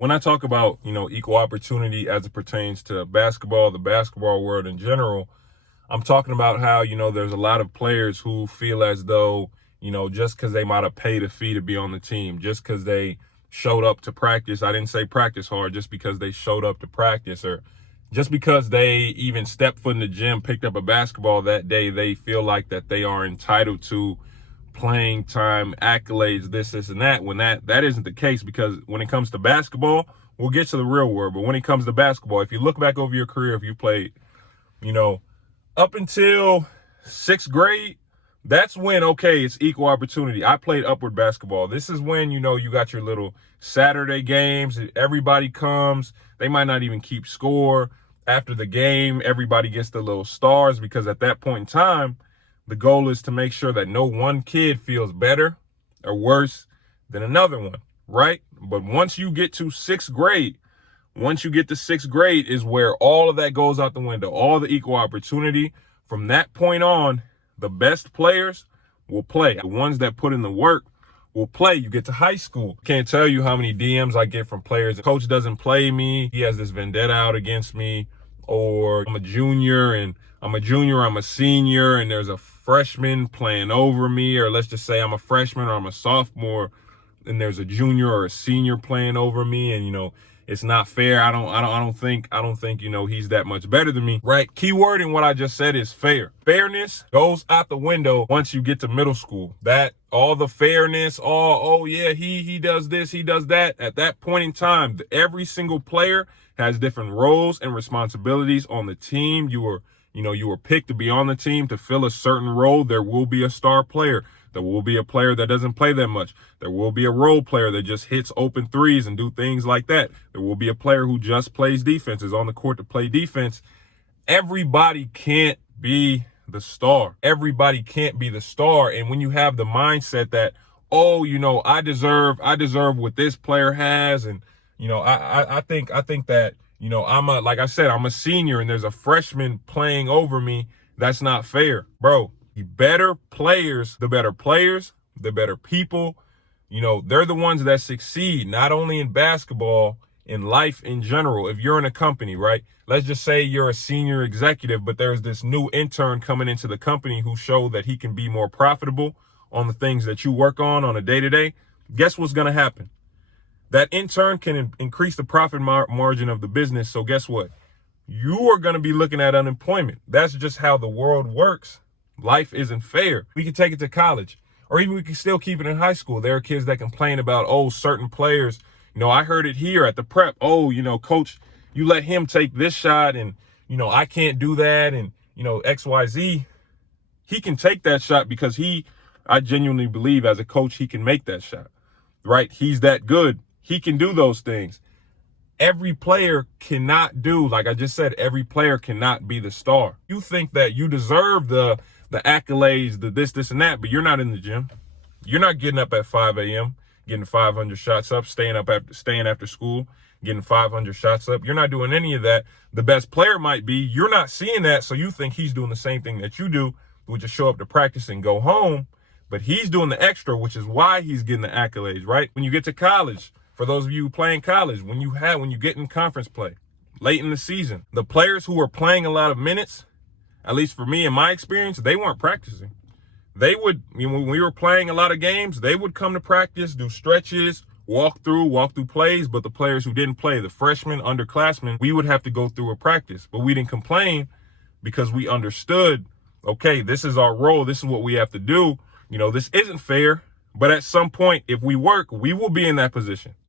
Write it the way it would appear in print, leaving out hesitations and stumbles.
When I talk about, equal opportunity as it pertains to basketball, the basketball world in general, I'm talking about how, there's a lot of players who feel as though, just because they might have paid a fee to be on the team, just because they showed up to practice. I didn't say practice hard, just because they showed up to practice, or just because they even stepped foot in the gym, picked up a basketball that day, they feel like that they are entitled to playing time, accolades, this, and that, when that isn't the case. Because when it comes to basketball, we'll get to the real world, but when it comes to basketball, if you look back over your career, if you played, up until sixth grade, that's when, okay, it's equal opportunity. I played upward basketball. This is when, you got your little Saturday games. Everybody comes. They might not even keep score. After the game, everybody gets the little stars, because at that point in time, the goal is to make sure that no one kid feels better or worse than another one, right? But once you get to sixth grade is where all of that goes out the window, all the equal opportunity. From that point on, the best players will play. The ones that put in the work will play. You get to high school. Can't tell you how many DMs I get from players. The coach doesn't play me. He has this vendetta out against me. Or I'm a junior, I'm a senior, and there's a freshman playing over me. Or let's just say I'm a freshman or I'm a sophomore, and there's a junior or a senior playing over me, and it's not fair. I don't think he's that much better than me, right? Keyword in what I just said is fair. Fairness goes out the window once you get to middle school. That all the fairness, oh yeah, he does this, he does that. At that point in time, every single player has different roles and responsibilities on the team. You were picked to be on the team to fill a certain role. There will be a star player. There will be a player that doesn't play that much. There will be a role player that just hits open threes and do things like that. There will be a player who just plays defense, is on the court to play defense. Everybody can't be the star. Everybody can't be the star. And when you have the mindset that, I deserve what this player has, and I think that, I'm a senior and there's a freshman playing over me. That's not fair, bro. The better players, the better people, they're the ones that succeed, not only in basketball, in life in general. If you're in a company, right? Let's just say you're a senior executive, but there's this new intern coming into the company who showed that he can be more profitable on the things that you work on a day-to-day. Guess what's going to happen? That intern can increase the profit margin of the business. So guess what? You are going to be looking at unemployment. That's just how the world works. Life isn't fair. We can take it to college, or even we can still keep it in high school. There are kids that complain about, certain players. I heard it here at the prep. Coach, you let him take this shot, and, I can't do that. And, XYZ, he can take that shot because I genuinely believe as a coach, he can make that shot, right? He's that good. He can do those things. Every player cannot do, like I just said, every player cannot be the star. You think that you deserve the accolades, the this, and that, but you're not in the gym. You're not getting up at 5 a.m., getting 500 shots up, staying after school, getting 500 shots up. You're not doing any of that. The best player might be. You're not seeing that, so you think he's doing the same thing that you do, which is show up to practice and go home. But he's doing the extra, which is why he's getting the accolades, right? When you get to college, for those of you who play in college, when you get in conference play late in the season, the players who are playing a lot of minutes, at least for me in my experience, they weren't practicing. They would, when we were playing a lot of games, they would come to practice, do stretches, walk through plays. But the players who didn't play, the freshmen, underclassmen, we would have to go through a practice. But we didn't complain because we understood, okay, this is our role. This is what we have to do. This isn't fair. But at some point, if we work, we will be in that position.